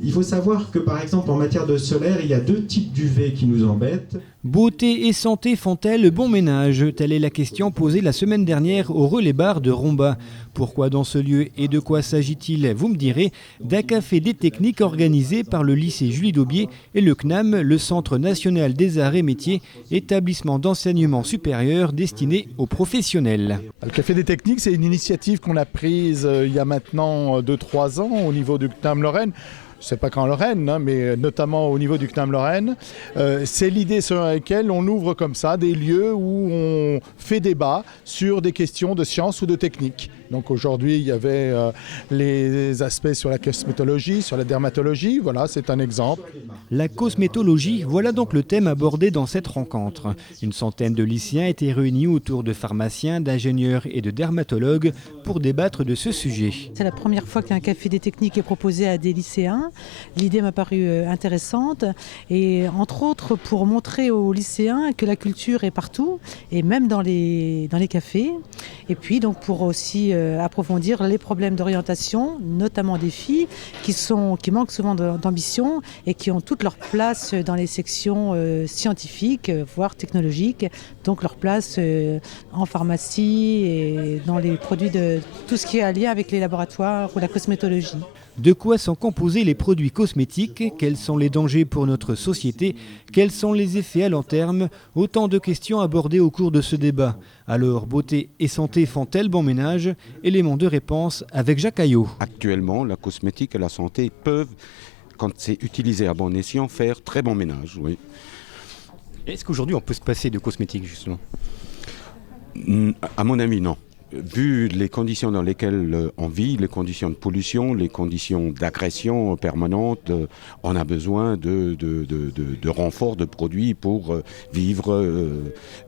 Il faut savoir que par exemple en matière de solaire, il y a deux types d'UV qui nous embêtent. Beauté et santé font-elles bon ménage? Telle est la question posée la semaine dernière au Relais Bar de Romba. Pourquoi dans ce lieu et de quoi s'agit-il? Vous me direz, d'un café des techniques organisé par le lycée Julie Daubier et le CNAM, le Centre national des arts et métiers, établissement d'enseignement supérieur destiné aux professionnels. Le Café des Techniques, c'est une initiative qu'on a prise il y a maintenant 2-3 ans au niveau du CNAM Lorraine. C'est pas qu'en Lorraine, hein, mais notamment au niveau du CNAM Lorraine. C'est l'idée sur laquelle on ouvre comme ça des lieux où on fait débat sur des questions de science ou de technique. Donc aujourd'hui, il y avait les aspects sur la cosmétologie, sur la dermatologie. Voilà, c'est un exemple. La cosmétologie, voilà donc le thème abordé dans cette rencontre. Une centaine de lycéens étaient réunis autour de pharmaciens, d'ingénieurs et de dermatologues pour débattre de ce sujet. C'est la première fois qu'un café des techniques est proposé à des lycéens. L'idée m'a paru intéressante et entre autres pour montrer aux lycéens que la culture est partout et même dans les cafés. Et puis donc pour aussi approfondir les problèmes d'orientation, notamment des filles qui manquent souvent d'ambition et qui ont toute leur place dans les sections scientifiques, voire technologiques, donc leur place en pharmacie et dans les produits de tout ce qui est à lien avec les laboratoires ou la cosmétologie. De quoi sont composés les produits cosmétiques? Quels sont les dangers pour notre société? Quels sont les effets à long terme? Autant de questions abordées au cours de ce débat. Alors, beauté et santé font-elles bon ménage? Élément de réponse avec Jacques Ayot. Actuellement, la cosmétique et la santé peuvent, quand c'est utilisé à bon escient, faire très bon ménage. Oui. Est-ce qu'aujourd'hui on peut se passer de cosmétiques justement? À mon avis, non. Vu les conditions dans lesquelles on vit, les conditions de pollution, les conditions d'agression permanente, on a besoin de renforts de produits pour vivre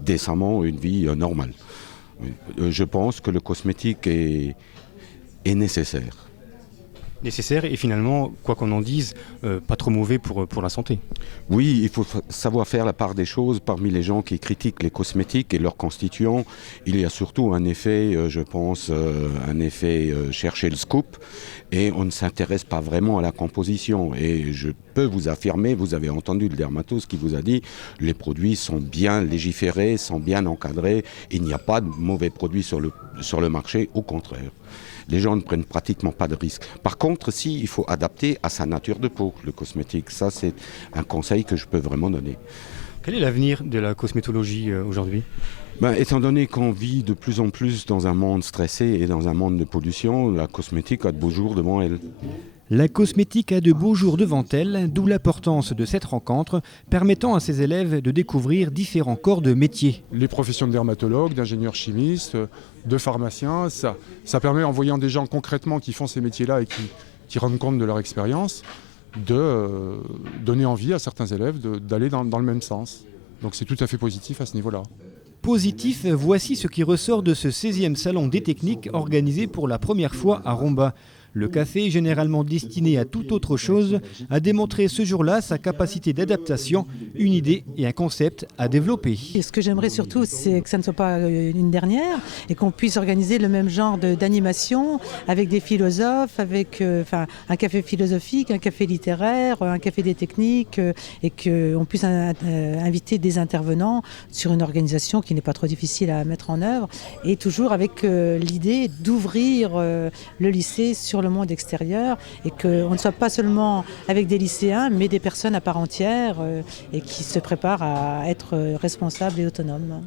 décemment une vie normale. Je pense que le cosmétique est nécessaire. Nécessaire et finalement, quoi qu'on en dise, pas trop mauvais pour la santé. Oui, il faut savoir faire la part des choses. Parmi les gens qui critiquent les cosmétiques et leurs constituants, il y a surtout un effet, je pense, chercher le scoop et on ne s'intéresse pas vraiment à la composition. Et je peux vous affirmer, vous avez entendu le dermatologue qui vous a dit, les produits sont bien légiférés, sont bien encadrés, il n'y a pas de mauvais produits sur le marché, au contraire. Les gens ne prennent pratiquement pas de risques. Par contre, si, il faut adapter à sa nature de peau, le cosmétique. Ça, c'est un conseil que je peux vraiment donner. Quel est l'avenir de la cosmétologie aujourd'hui ? Étant donné qu'on vit de plus en plus dans un monde stressé et dans un monde de pollution, la cosmétique a de beaux jours devant elle. La cosmétique a de beaux jours devant elle, d'où l'importance de cette rencontre, permettant à ses élèves de découvrir différents corps de métier. Les professions de dermatologues, d'ingénieurs chimistes, de pharmaciens, ça permet, en voyant des gens concrètement qui font ces métiers-là et qui rendent compte de leur expérience, de donner envie à certains élèves d'aller dans le même sens. Donc c'est tout à fait positif à ce niveau-là. Positif, voici ce qui ressort de ce 16e salon des techniques organisé pour la première fois à Romba. Le café, généralement destiné à toute autre chose, a démontré ce jour-là sa capacité d'adaptation, une idée et un concept à développer. Et ce que j'aimerais surtout, c'est que ça ne soit pas une dernière et qu'on puisse organiser le même genre d'animation avec des philosophes, avec un café philosophique, un café littéraire, un café des techniques et qu'on puisse inviter des intervenants sur une organisation qui n'est pas trop difficile à mettre en œuvre et toujours avec l'idée d'ouvrir le lycée sur le monde extérieur et qu'on ne soit pas seulement avec des lycéens mais des personnes à part entière et qui se préparent à être responsables et autonomes.